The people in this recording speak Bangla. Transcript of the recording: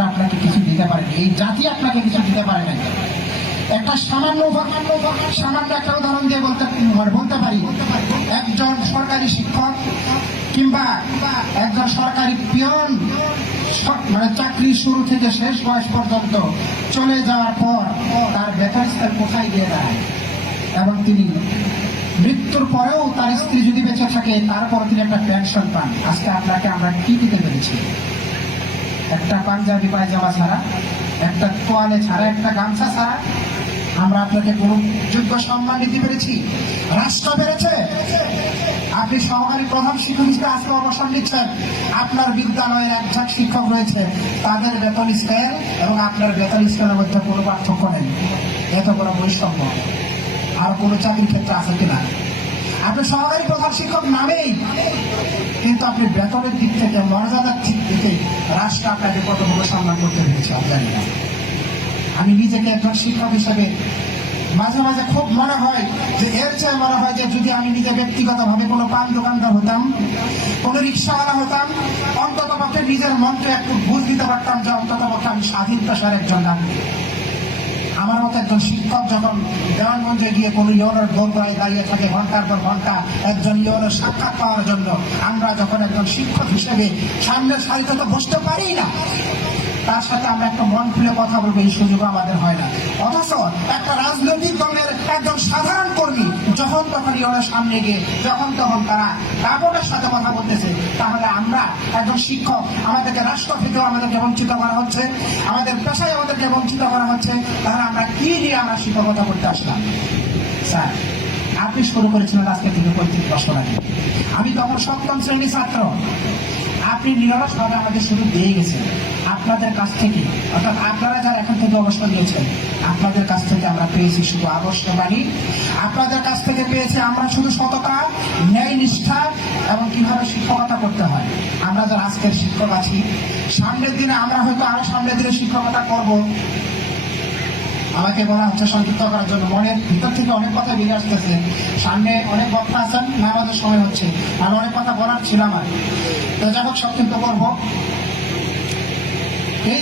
আমরা আপনাকে কিছু দিতে পারিনি, এই জাতি আপনাকে কিছু দিতে পারে নাই। একটা সামান্য একটা উদাহরণ দিয়ে বলতে পারি, একজন সরকারি শিক্ষক কিংবা একজন সরকারি পিয়ন মানে চাকরি শুরু থেকে শেষ বয়স পর্যন্ত চলে যাওয়ার পর তার বেতন স্কেল কোথায় দিয়ে দেয়, এবং তিনি মৃত্যুর পরেও তার স্ত্রী যদি বেঁচে থাকে তারপর তিনি একটা পেনশন পান। আজকে আপনাকে আমরা কি দিতে পেরেছি? একটা পাঞ্জাবি পায়জামা ছাড়া, একটা তোয়ালে ছাড়া, একটা গামছা ছাড়া আমরা আপনাকে কোন যোগ্য সম্মান দিতে পেরেছি? রাষ্ট্র পেরেছে? আপনি সহকারী প্রধান শিক্ষক হিসেবে আজকে অবসর নিচ্ছেন, আপনার বিদ্যালয়ের একজন শিক্ষক রয়েছে, তাদের বেতন স্কেল এবং আপনার বেতন স্কেলের মধ্যে কোনো পার্থক্য নেই। এত বড় বৈষম্য আর কোনো চাকরির ক্ষেত্রে আছে কিনা? আপনি সহকারী প্রধান শিক্ষক নামেই, কিন্তু আপনি বেতনের দিক থেকে, মর্যাদার দিক থেকে রাষ্ট্র আপনাকে কতটুকু সম্মান করতে পেরেছে আমি জানি না। আমি নিজেকে একজন শিক্ষক হিসেবে মাঝে মাঝে খুব মনে হয় যে এর চেয়ে মনে হয় যে যদি আমি নিজে ব্যক্তিগতভাবে কোনো পান দোকানদার হতাম, কোনো রিক্সাওয়ালা হতাম, অন্তত পক্ষে নিজের মনকে একটু বুঝ দিতে পারতাম যে অন্তত পক্ষে আমি স্বাধীন পেশার একজন নাগরিক। আমার মতো একজন শিক্ষক যখন দেওয়ানগঞ্জে গিয়ে কোনো ইউনোর দোরগোড়ায় দাঁড়িয়ে থাকে ঘন্টার পর ঘন্টা একজন ইউনোর সাক্ষাৎ পাওয়ার জন্য, আমরা যখন একজন শিক্ষক হিসেবে সামনের সারিতে তো বসতে পারি না, তার সাথে আমরা একটা মন খুলে কথা বলবো এই সুযোগ আমাদের হয় না। অথচ একটা রাজনৈতিক দলের একজন সাধারণ কর্মী যখন তখন ইউনোর সামনে গিয়ে যখন তখন তারা কাপড়ের সাথে কথা বলতেছে, তাহলে আমরা একজন শিক্ষক, আমাদেরকে রাষ্ট্র থেকেও আমাদেরকে বঞ্চিত করা হচ্ছে, আমাদের পেশায় আমাদেরকে বঞ্চিত করা হচ্ছে, তাহলে আমরা কি নিয়ে আমরা শিক্ষকতা করতে আসলাম? স্যার, আপনি শুরু করেছিলেন আজকে থেকে 35 বছর আগে, আমি তখন 7ম শ্রেণীর ছাত্র। আপনি নিরলসভাবে আমাদের শুরু দিয়ে গেছেন। আপনাদের কাছ থেকে, অর্থাৎ আপনারা যারা এখন থেকে অবসর নিয়েছেন, আপনাদের কাছ থেকে আমরা পেয়েছি শুধু আদর্শ বাণী, আপনাদের কাছ থেকে পেয়েছি আমরা শুধু সততা, ন্যায় নিষ্ঠা এবং কিভাবে শিক্ষকতা করতে হয়। আমরা যারা আজকের শিক্ষক আছি, সামনের দিনে আমরা হয়তো আরো সামনের দিনে শিক্ষকতা করব। আমাকে বলা হচ্ছে সংযুক্ত করার জন্য, মনের ভিতর থেকে অনেক কথা বেরিয়ে আসতেছে। সামনে অনেক বক্তা আছেন, নামাজের সময় হচ্ছে, আর অনেক কথা বলার ছিল আমার। তো যাই হোক, সংক্ষিপ্ত করবো। এই